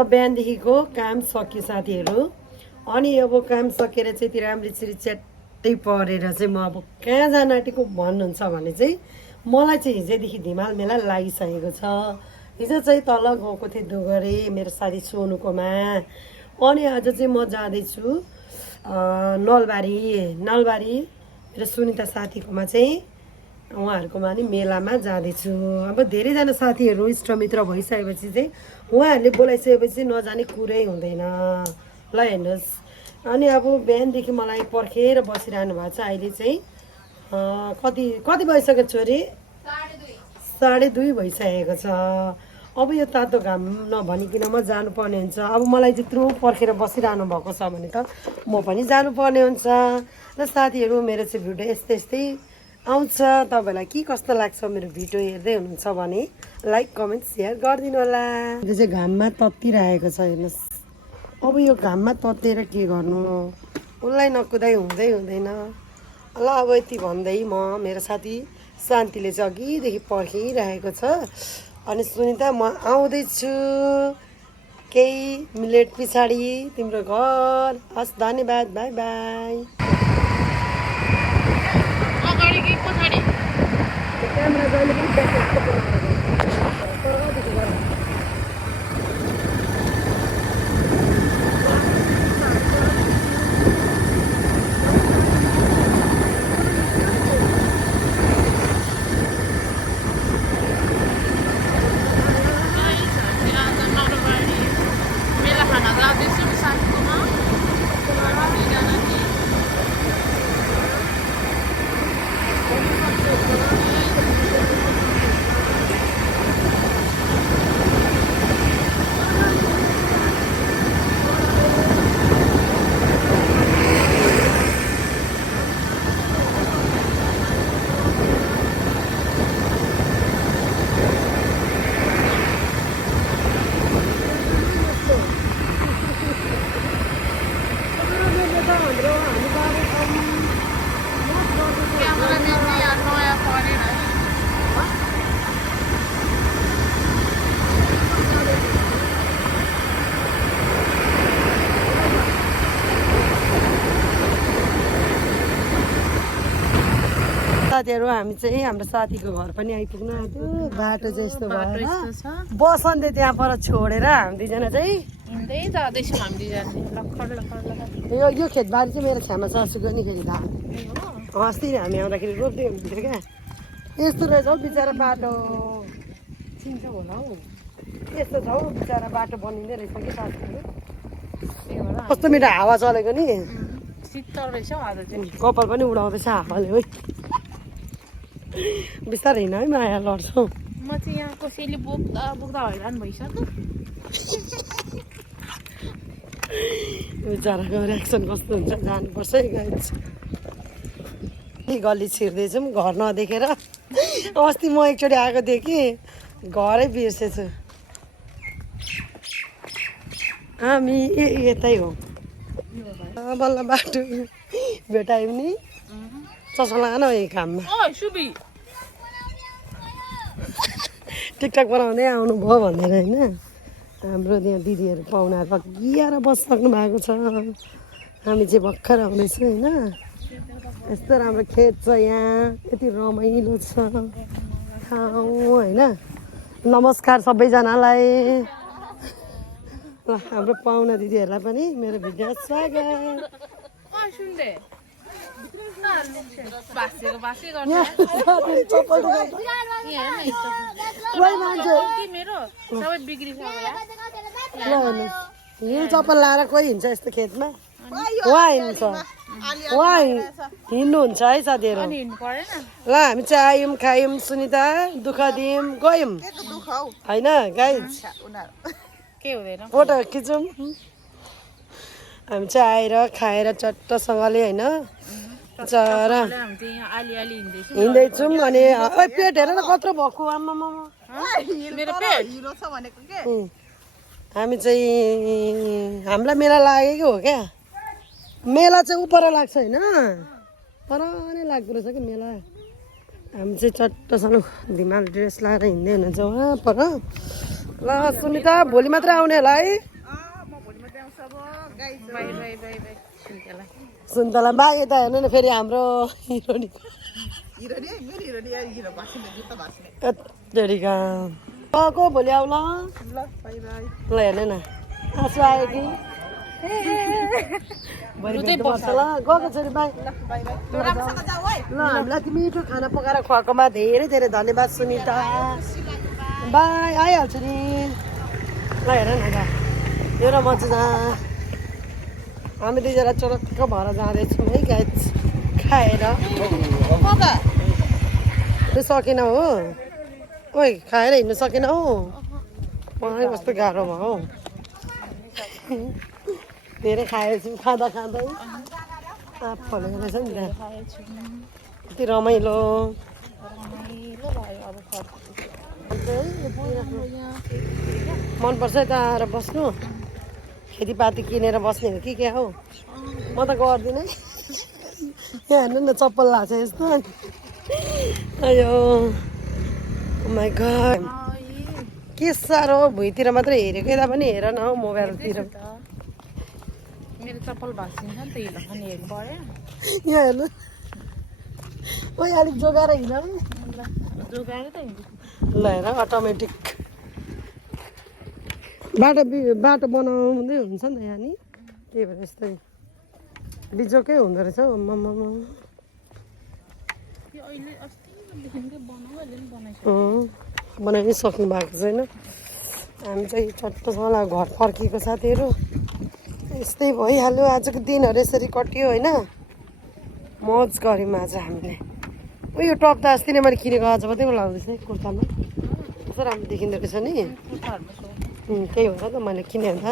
तल बिहानदेखिको काम सक्यो साथीहरू। अनि अब काम सकेर चाहिँ त्यो राम्ररी च्याट्टै परेर चाहिँ म अब कहाँ जान आँटेको भन्नुहुन्छ भने चाहिँ मलाई चाहिँ हिजोदेखि धिमाल मेला लागिसकेको छ। हिजो चाहिँ तल गएको थिएँ डुगरे मेरो साथी सोनुकोमा। अनि आज चाहिँ म जाँदैछु नलबारी मेरो सुनिता साथीकोमा चाहिँ उहाँहरूकोमा नि मेलामा जाँदैछु। अब धेरैजना साथीहरू इष्टमित्र भइसकेपछि चाहिँ उहाँहरूले बोलाइसकेपछि नजाने कुरै हुँदैन ल हेर्नुहोस्। अनि अब बिहानदेखि मलाई पर्खेर बसिरहनु भएको छ। अहिले चाहिँ कति भइसक्यो छोरी? 2:30 भइसकेको छ। अब यो तातो घाम नभनिकन म जानुपर्ने हुन्छ। अब मलाई त्यत्रो पर्खेर बसिरहनु भएको छ भने त म पनि जानुपर्ने हुन्छ। र साथीहरू मेरो चाहिँ भिडियो यस्तै आउँछ। तपाईँलाई के कस्तो लाग्छ मेरो भिडियो हेर्दै हुनुहुन्छ भने लाइक कमेन्ट सेयर गरिदिनु होला। यो चाहिँ घाममा तत्तिरहेको छ हेर्नुहोस्। अब यो घाममा तत्तेर के गर्नु, उसलाई नकुदाइ हुँदैन। ल अब यति भन्दै म मेरो साथी शान्तिले चाहिँ अघिदेखि पर्खिरहेको छ। अनि सुनिता म आउँदैछु केही मिनेट पछाडि तिम्रो घर। हस् धन्यवाद, बाई बाई। साथीहरू हामी चाहिँ हाम्रो साथीको घर पनि आइपुग्नु आँट्यो। बाटो चाहिँ यस्तो भएर बसन्ते त्यहाँ पर छोडेर हामी दुईजना चाहिँ हिँड्दै जाँदैछौँ हामी दुईजना। यो खेतबारी चाहिँ मेरो छ्यामा सासूको नि फेरि धान अस्ति हामी आउँदाखेरि रोप्दै हुनुहुन्थ्यो क्या। यस्तो रहेछ हौ बिचरा बाटो, चिन्छ होला हौ। यस्तो छ हौ बिचरा बाटो बनिँदै रहेछ कि साथीहरू। कस्तो मिठो हावा चलेको नि, शीतल रहेछ हौ आज चाहिँ। कपाल पनि उडाउँदैछ हावाले। है बिस्तारै हिँड है माया लड्छौ। म चाहिँ यहाँ कसैले बोक्दा हैरान भइसक्यो। बिचराको रियाक्सन कस्तो हुन्छ जानुपर्छ है गाइस। गल्ली छिर्दैछौँ घर नदेखेर। अस्ति म एकचोटि आएको थिएँ कि घरै बिर्सेछु। हामी यतै हो। बल्ल बाटो भेटायौँ नि। चस्मा लगान है काममा। टिकटक बनाउँदै आउनुभयो भनेर होइन। हाम्रो त्यहाँ दिदीहरू पाहुनाहरू पक्किएर बसिसक्नु भएको छ। हामी चाहिँ भर्खर आउँदैछौँ होइन। यस्तो राम्रो खेत छ यहाँ, यति रमाइलो छ ठाउँ होइन। नमस्कार सबैजनालाई। ल हाम्रो पाहुना दिदीहरूलाई पनि मेरो भिडियो स्वागत। हिल चप्पल लाएर कोही हिँड्छ यस्तो खेतमा? उहाँ हिँड्छ, उहाँ हिँड्नुहुन्छ है साथीहरू। ल हामी चाहिँ आयौँ खायौँ सुनिता दुःख दियौँ गयौँ होइन गाइज। फोटो खिचौँ। हामी चाहिँ आएर खाएर चट्टसँगले होइन चरा हिँड्दैछौँ। अनि पेट हेर न कत्रो भएको आमामा। हामी चाहिँ हामीलाई मेला लागेको हो क्या। मेला चाहिँ उपर लाग्छ होइन, पर नै लाग्दो रहेछ कि मेला। हामी चाहिँ चट्टसँग धिमाल ड्रेस लगाएर हिँड्दै हुनुहुन्छ उहाँ पर। ल सुनिता भोलि मात्रै आउने होला है बाई बाई बाई बाई सुनितालाई सुन्तला बा यता हेर्नु न फेरि हाम्रो हिरोनीको गएको भोलि आउ ल हेर्नु न आँसु आयो कि ल गएको छोरी बाई ल हामीलाई त्यो मिठो खाना पकाएर खुवाएकोमा धेरै धेरै धन्यवाद सुनिता बाई आइहाल्छु नि ल हेर न ल एउटा म चाहिँ हामी दुईजना चोरक्क भएर जाँदैछौँ है गाइस खाएर त्यो सकेन हो ओइ खाएर हिँड्नु सकेन हो मलाई कस्तो गाह्रो भयो हौ धेरै खाएछु खाँदा खाँदै आँप फलेको रहेछ नि त्यहाँ कति रमाइलो मनपर्छ यता आएर बस्नु खेतीपाती किनेर बस्ने हो कि क्या हौ म त गर्दिनँ यहाँ हेर्नु न चप्पल लाग्छ यस्तो अयो माई गड के साह्रो भुइँतिर मात्रै हेरेको यता पनि हेर न हौ मोबाइलतिर मेरो चप्पल भाँचिन्छ नि त हिँड्दा पनि हेर्नु पऱ्यो यहाँ हेर्नु ओइ अलिक जोगाएर हिँड जोगाएर त हिँड्नु ल हेर अटोमेटिक बाटो बनाउँदै हुन्छ नि त यहाँ नि त्यही भएर यस्तै बिजोकै हुँदो रहेछ हौ आम्मामा यो अहिले अस्तिदेखिकै बनाउने बनाइसक्यो बनाइ नै सक्नु भएको छैन हामी चाहिँ चट्टसँग घर फर्किएको साथीहरू यस्तै भइहाल्यो आजको दिनहरू यसरी कटियो होइन मौज गऱ्यौँ आज हामीले यो टप त अस्ति नै मैले किनेको आज मात्रै लाउँदैछ कुर्तामा कस्तो राम्रो देखिँदो रहेछ नि त्यही भएर त मैले किनेँ त